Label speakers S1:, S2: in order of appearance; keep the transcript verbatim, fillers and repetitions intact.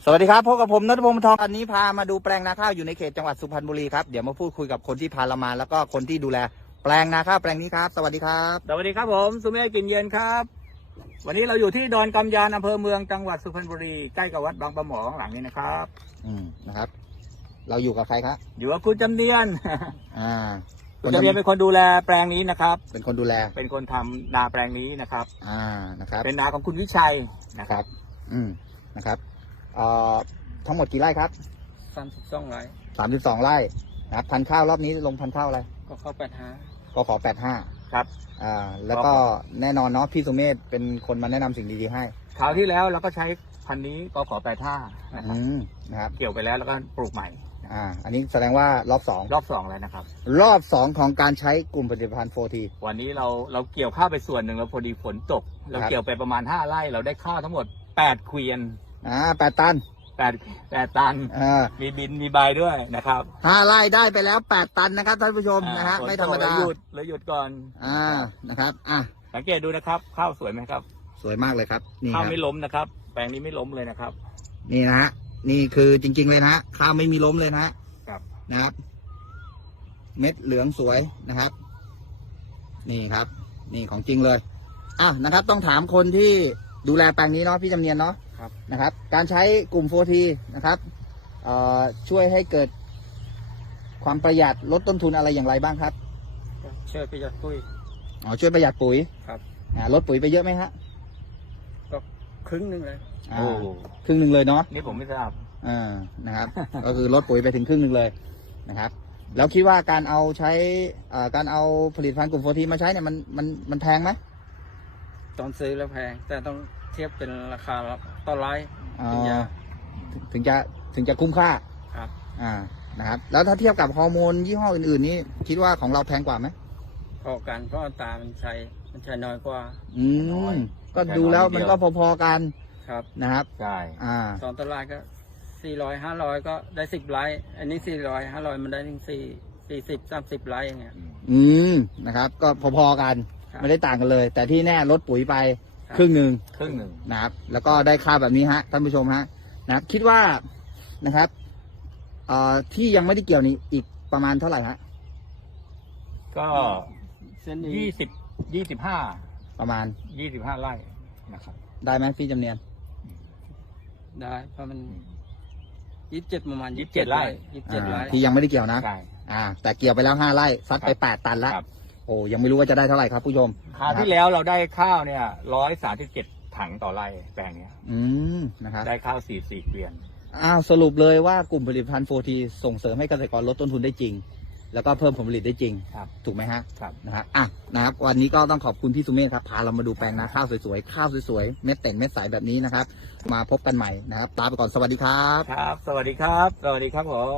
S1: สวัสดีครับพบกับผมณัฐพงศ์ ทองอันนี้พามาดูแปลงนาข้าวอยู่ในเขตจังหวัดสุพรรณบุรีครับเดี๋ยวมาพูดคุยกับคนที่พาเรามาแล้วก็คนที่ดูแลแปลงนาข้าวแปลงนี้ครับสวัสดีครับ
S2: สวัสดีครับผมสุเมฆกลิ่นเย็นครับวันนี้เราอยู่ที่ดอนกำยานอำเภอเมืองจังหวัดสุพรรณบุรีใกล้กับวัดบางปะหมอข้างหลังนี้นะครับ
S1: อืมนะครับเราอยู่กับใครครับ
S2: อยู่กับคุณจำเนียน
S1: อ่า
S2: คุณจำเนียนเป็นคนดูแลแปลงนี้นะครับ
S1: เป็นคนดูแล
S2: เป็นคนทำนาแปลงนี้นะครับ
S1: อ่านะครับ
S2: เป็นนาของคุณวิชัยนะครับ
S1: อืมนะครับเอ่อทั้งหมดกี่ไร่ครับ
S2: สามสิบสองไร่
S1: สามสิบสองไร่นะครับพันธุ์ข้าวรอบนี้ลงพันธุ์ข้าวอะไร
S2: ก็เข้าแปดห้า
S1: ก็ขอแปดห้า
S2: ครับ
S1: อ่าแล้วก็แน่นอนเนาะพี่สุเมธเป็นคนมาแนะนำสิ่งดีๆให้
S2: คราวที่แล้วเราก็ใช้พันธุ์นี้ก็ขอแปดห้านะครับ
S1: นะครับ
S2: เกี่ยวไปแล้วแล้วก็ปลูกใหม่
S1: อ่าอันนี้แสดงว่ารอบสอง
S2: รอบสองแล้วนะครับ
S1: รอบสองของการใช้กลุ่มผลิตภัณฑ์โฟที
S2: วันนี้เราเราเกี่ยวข้าวไปส่วนหนึ่งแล้วพอดีฝนตกเราเกี่ยวไปประมาณห้าไร่เราได้ข้าวทั้งหมดแปดเกวียน
S1: อ่าแปดตัน
S2: แปดแปดตัน
S1: อ่า
S2: มีบินมีใบด้วยนะครับ
S1: ห้าไร่ได้ไปแล้วแปดตันนะครับท่านผู้ชมนะฮะไม่ธรรมดา
S2: หยุดเลยหยุดก่อน
S1: อ่านะครับอ่ะ
S2: สังเกตดูนะครับข้าวสวยไหมครับ
S1: สวยมากเลยครับนี่
S2: ข้าวไม่ล้มนะครับแปลงนี้ไม่ล้มเลยนะครับ
S1: นี่นะฮะนี่คือจริงๆเลยนะข้าวไม่มีล้มเลยนะครับนะครับ เม็ดเหลืองสวยนะครับนี่ครับนี่ของจริงเลยอ่ะนะครับต้องถามคนที่ดูแลแปลงนี้เนาะพี่จำเนียนเนาะนะครับการใช้กลุ่มโฟทีนะครับเอ่อช่วยให้เกิดความประหยัดลดต้นทุนอะไรอย่างไรบ้างครับ
S2: ช่วยประหยัดปุ๋ย
S1: อ๋อช่วยประหยัดปุ๋ย
S2: ครับ
S1: อ่าลดปุ๋ยไปเยอะไหมฮะ
S2: ก็ครึ่งหนึ่งเลย
S1: โอ้ครึ่งหนึ่งเลยเนาะ
S2: นี่ผมไม่ทราบ
S1: อ่านะครับ ก็คือลดปุ๋ยไปถึงครึ่งหนึ่งเลยนะครับแล้วคิดว่าการเอาใช้อ่าการเอาผลิตภัณฑ์กลุ่มโฟทีมาใช้เนี่ยมันมันมันแพงไหม
S2: ตอนซื้อแล้วแพงแต่ต้องเทียบเป็นราคาต่อไร่ถึงจะ
S1: ถึงจะถึงจะคุ้มค่า
S2: ครับ
S1: อ่านะครับแล้วถ้าเทียบกับฮอร์โมนยี่ห้ออื่นๆนี่คิดว่าของเราแพงกว่าไหม
S2: พอกันเพราะตามันใช้มันใช้น้อยกว่า
S1: อืมก็ดูแล้วมันก็พอๆกัน
S2: ครับ
S1: นะครับ
S2: ใช่
S1: อ่า
S2: สองตลาดก็สี่ร้อยห้าร้อยก็ได้สิบไร่อันนี้สี่ร้อยห้าร้อยมันได้ถึงสี่สี่สิบสามสิบไร่อย่างเงี้ย
S1: อืมนะครับก็พอๆกันไม่ได้ต่างกันเลยแต่ที่แน่ลดปุ๋ยไปครึ่งหนึ่ง
S2: ครึ่งหนึ่ง
S1: นะครับแล้วก็ได้ค่าแบบนี้ฮะท่านผู้ชมฮะนะครับคิดว่านะครับเอ่อที่ยังไม่ได้เกี่ยวนี้อีกประมาณเท่าไหร่ฮะ
S2: ก็ยี่สิบยี่สิบห้า
S1: ประมาณ
S2: ยี่สิบห้าไร่นะครับ
S1: ได้ไหมพี่จำเนียน
S2: ได้เพราะมันยี่สิบเจ็ดประมาณยี่สิบเจ็ดไร่ยี่สิบเจ็ดไร่
S1: ที่ยังไม่ได้เกี่ยวนะอ่าแต่เกี่ยวไปแล้วห้าไร่ซัดไปแปดตันแล้วโอ้ยังไม่รู้ว่าจะได้เท่าไหร่ครับผู้ชม
S2: คราวที่แล้วเราได้ข้าวเนี่ยร้อยสามสิบเจ็ดถังต่อไร่แปลงเนี้ย
S1: อืมนะครับ
S2: ได้ข้าวสี่สี่เกวียน
S1: อ้าวสรุปเลยว่ากลุ่มผลิตภัณฑ์โฟทีส่งเสริมให้เกษตรกรลดต้นทุนได้จริงแล้วก็เพิ่มผลผลิตได้จริง
S2: ครับ
S1: ถูกไหมฮะ
S2: ครับ
S1: นะครับอ่ะนะครับวันนี้ก็ต้องขอบคุณพี่สุเมธครับพาเรามาดูแปลงนาข้าวสวยๆข้าวสวยๆเม็ดเต่นเม็ดใสแบบนี้นะครับมาพบกันใหม่นะครับลาไปก่อนสวัสดีครับ
S2: ครับสวัสดีครับสวัสดีครับผม